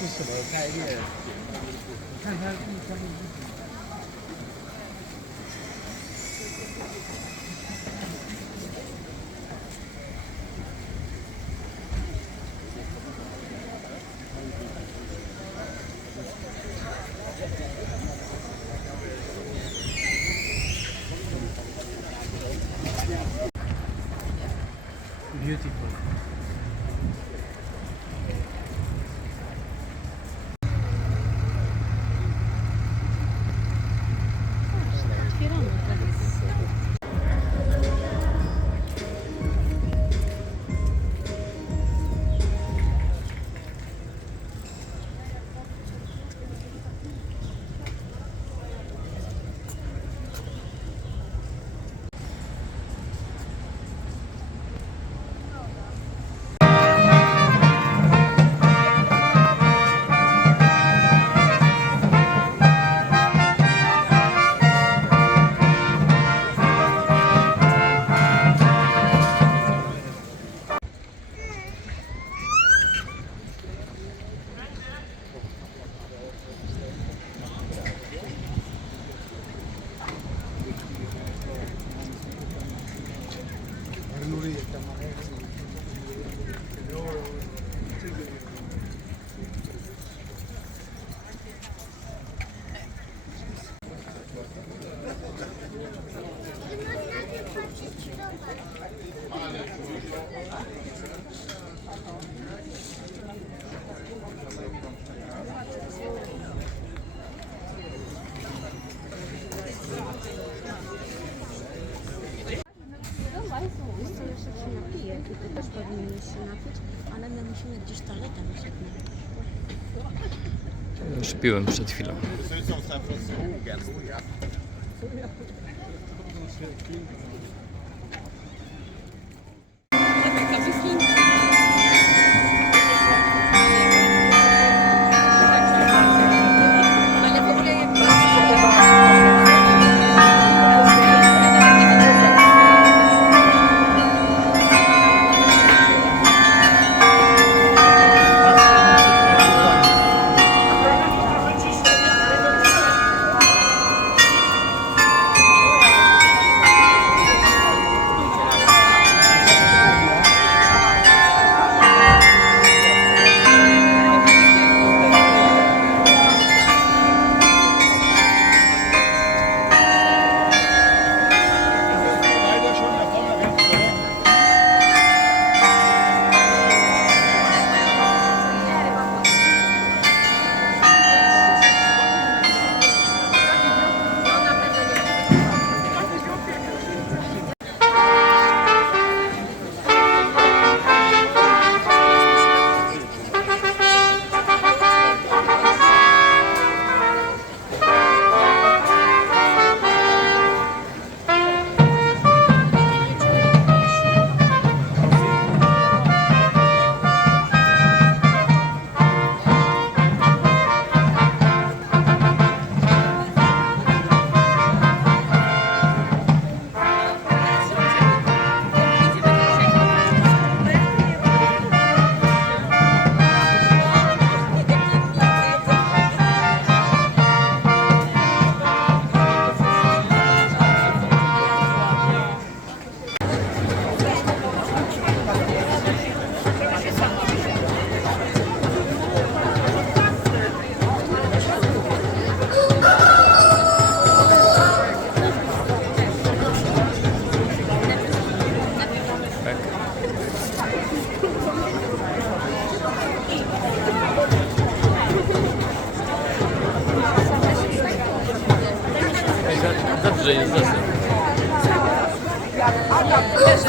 是什么概念？你看它地上面，beautiful。Już piłem przed chwilą. Ale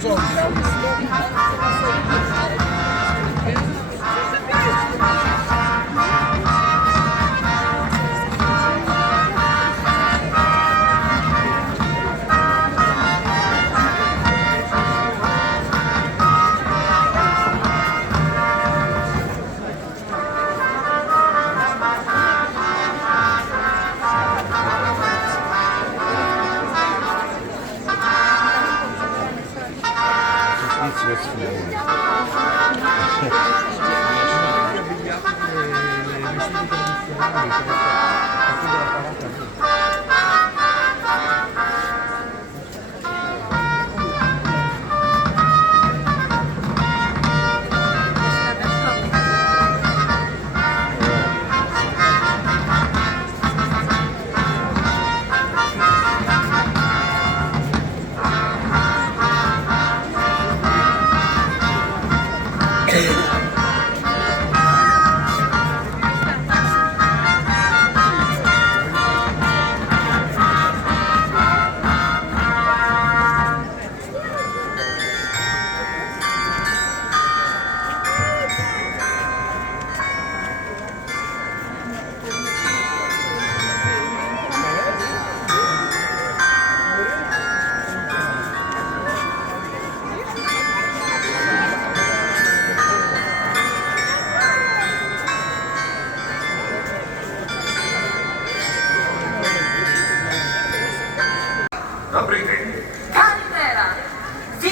Tchau. Nie wspomniałem.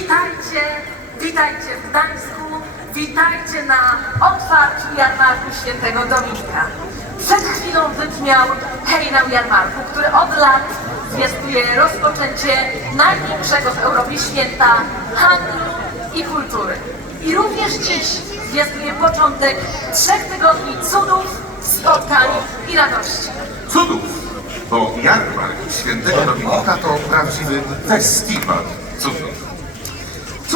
Witajcie, witajcie w Gdańsku, witajcie na otwarciu jarmarku świętego Dominika. Przed chwilą wybrzmiał hejnał jarmarku, który od lat zwiastuje rozpoczęcie największego w Europie święta handlu i kultury. I również dziś zwiastuje początek trzech tygodni cudów, spotkań i radości. Cudów, bo jarmark świętego Dominika to prawdziwy festiwal cudów.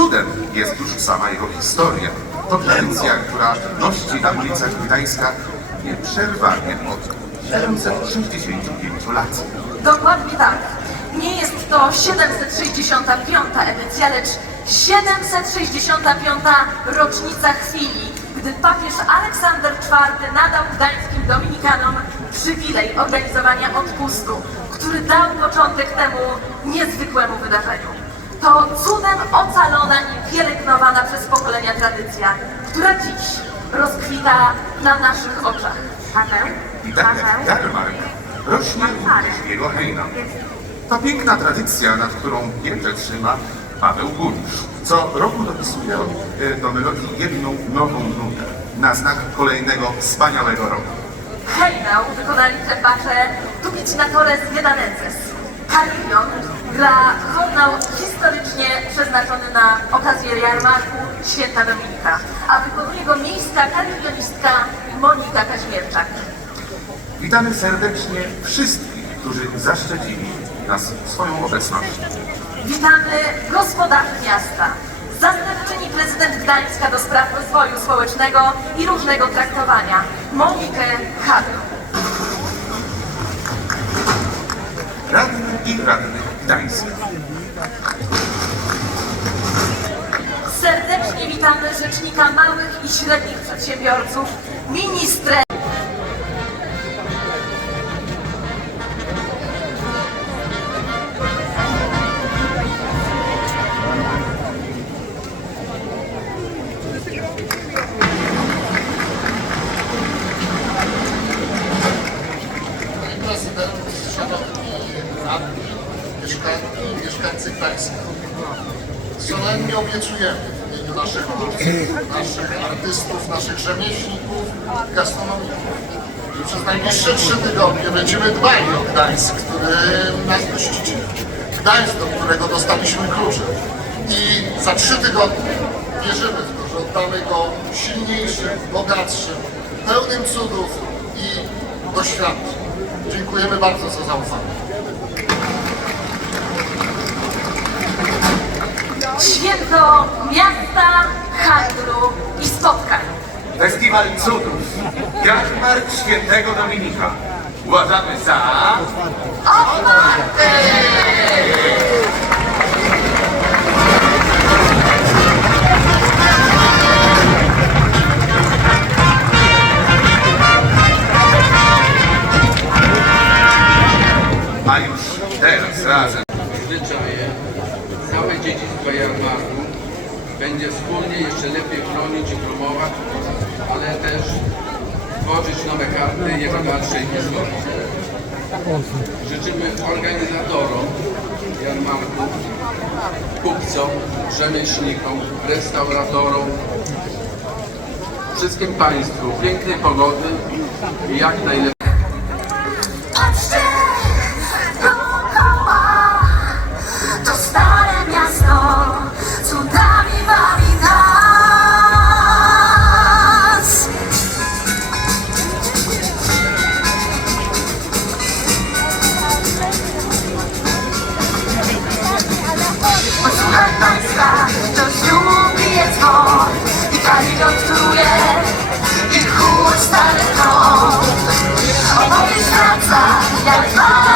Cudem jest już sama jego historia. To tradycja, która nosi na ulicach Gdańska nieprzerwanie od 765 lat. Dokładnie tak. Nie jest to 765 edycja, lecz 765 rocznica chwili, gdy papież Aleksander IV nadał gdańskim dominikanom przywilej organizowania odpustu, który dał początek temu niezwykłemu wydarzeniu. To cudem ocalona i pielęgnowana przez pokolenia tradycja, która dziś rozkwita na naszych oczach. Paweł? I tak jak jarmark rośnie również jego hejna. To piękna tradycja, nad którą pieczę trzyma Paweł Burmistrz. Co roku dopisuje e, do melodii jedną nową nutę na znak kolejnego wspaniałego roku. Hejnał wykonali trębacze Tubicinatorez Jedanenses. Carillon gra hymnał historycznie przeznaczony na okazję jarmarku Święta Dominika, a wykonuje go miejska karillionistka Monika Kaźmierczak. Witamy serdecznie wszystkich, którzy zaszczecili nas swoją obecnością. Witamy gospodarzy miasta, zastępczyni prezydent Gdańska do spraw rozwoju społecznego i różnego traktowania, Monikę Hadr. radnych Gdańska. Serdecznie witamy Rzecznika Małych i Średnich Przedsiębiorców, ministrę. Tygodnie będziemy dbali o Gdańsk, który nas gościcie. Gdańsk, do którego dostaliśmy klucze. I za trzy tygodnie wierzymy w to, że oddamy go silniejszym, bogatszym, pełnym cudów i doświadczeń. Dziękujemy bardzo za zaufanie. Święto miasta, handlu i spotkań. Festiwal Cudów. Jarmark Świętego Dominika. Uważamy za... Otwarty! A już teraz razem. zwyczaje, całe dziedzictwo jarmarku będzie wspólnie jeszcze lepiej chronić i promować, ale też tworzyć nowe karty jego dalszej historii. Życzymy organizatorom jarmarku, kupcom, rzemieślnikom, restauratorom, wszystkim Państwu pięknej pogody i jak najlepiej. Wraca jak